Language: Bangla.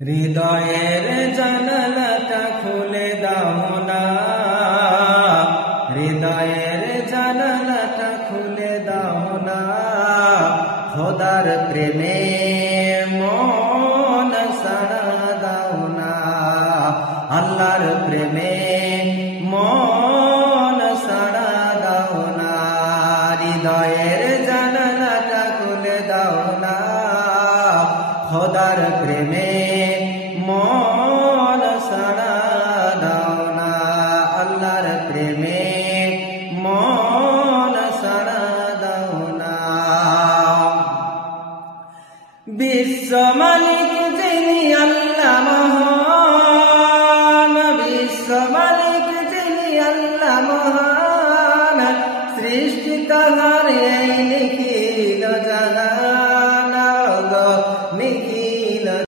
হৃদয়ের জানালাটা খুলে দাও না, হৃদয়ের জানালাটা খুলে দাও না, খোদার প্রেমে মন সাড়া দাও না, আল্লাহর প্রেমে মন সাড়া দাও না, হৃদয়ের জানালাটা খুলে দাও না, খোদার প্রেমে মন সাড়া দাও না, আল্লাহর প্রেমে মন সাড়া দাও না। বিশ্ব